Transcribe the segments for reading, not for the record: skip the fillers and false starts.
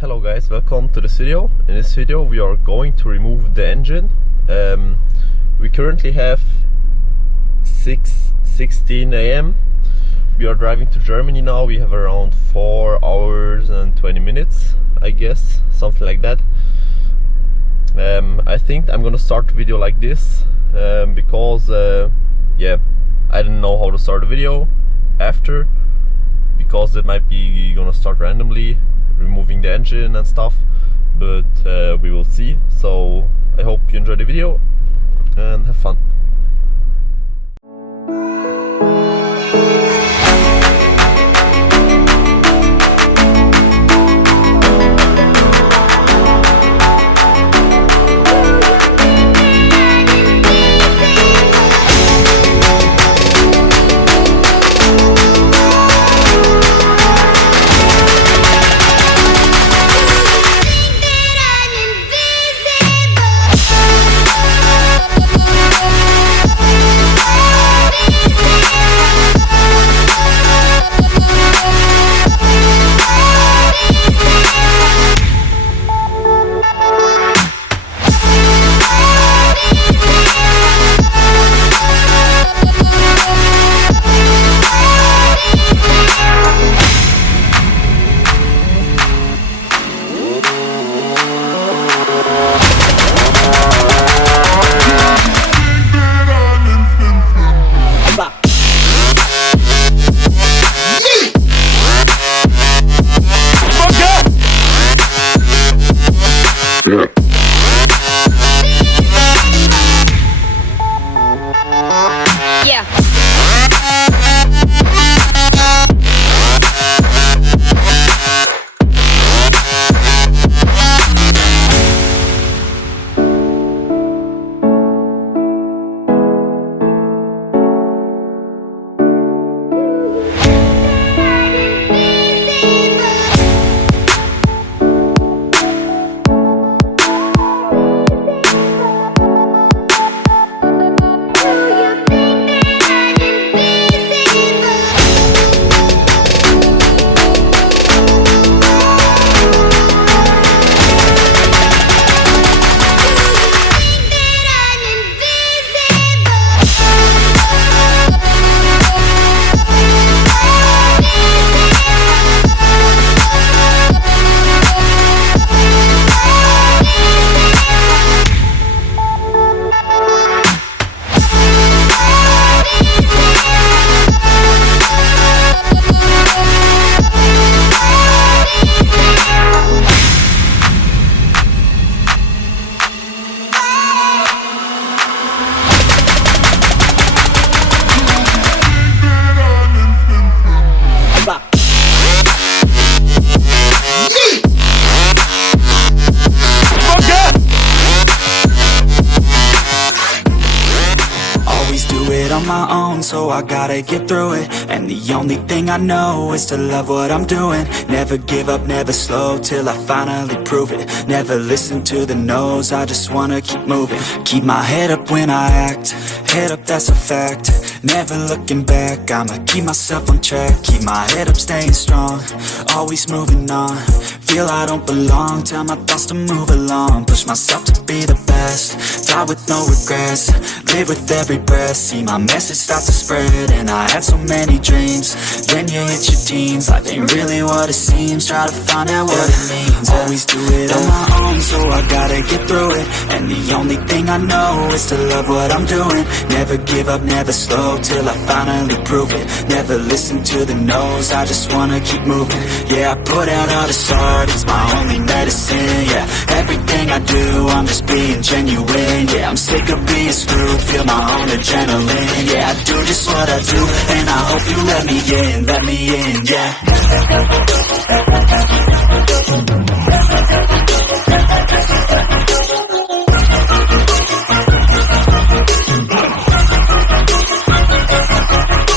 Hello guys, welcome to this video. In this video we are going to remove the engine. We currently have 6:16 a.m. We are driving to Germany now. We have around 4 hours and 20 minutes, I guess, something like that. I think I'm gonna start the video like this because yeah, I didn't know how to start the video after, because it might be gonna start randomly removing the engine and stuff, but we will see. So I hope you enjoy the video and have fun. On my own, so I gotta get through it. And the only thing I know is to love what I'm doing. Never give up, never slow, till I finally prove it. Never listen to the no's, I just wanna keep moving. Keep my head up when I act, head up, that's a fact. Never looking back, I'ma keep myself on track. Keep my head up, staying strong, always moving on. Feel I don't belong, tell my thoughts to move along. Push myself to be the best, die with no regrets. Live with every breath, see my message start to spread. And I had so many dreams, then you hit your teens. Life ain't really what it seems, try to find out what it means. Always do it on my own, so I gotta get through it. And the only thing I know is to love what I'm doing. Never give up, never slow, till I finally prove it. Never listen to the no's, I just wanna keep moving. Yeah, I put out all this art, it's my only medicine. Yeah, everything I do, I'm just being genuine. Yeah, I'm sick of being screwed, feel my own adrenaline. Yeah, I do just what I do, and I hope you let me in, yeah.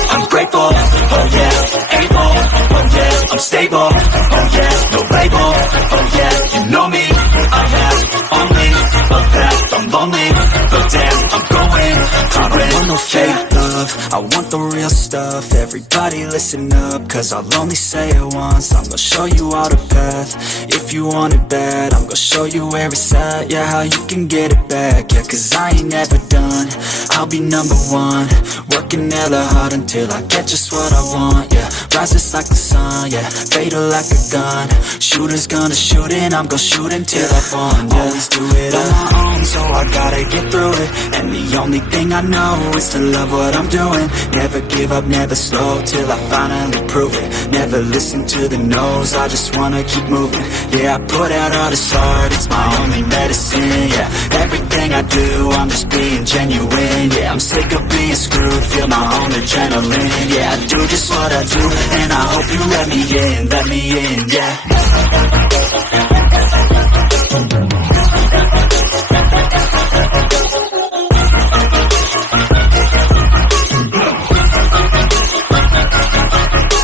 I'm grateful, oh yeah, able, oh yeah, I'm stable, oh yeah, no label, oh yeah, you know me, I have only a path, I'm lonely, but damn, I'm going, I want no fake love, I want the real stuff. Everybody listen up, cause I'll only say it once. I'm gonna show you all the path. If you you want it bad, I'm gonna show you where it's at, yeah, how you can get it back, yeah, cause I ain't never done, I'll be number one, working hella hard until I get just what I want, yeah, rises like the sun, yeah, fatal like a gun, shooters gonna shoot and I'm gonna shoot until I fall, yeah, always do it on my own, so I gotta get through it, and the only thing I know is to love what I'm doing, never give up, never slow, till I finally prove it, never listen to the no's, I just wanna keep moving, yeah, I put out all this art, it's my only medicine, yeah, everything I do, I'm just being genuine, yeah, I'm sick of being screwed, feel my own adrenaline, yeah, I do just what I do, and I hope you let me in, yeah.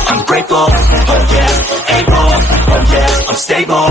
I'm grateful, oh yeah, able, oh yeah, I'm stable,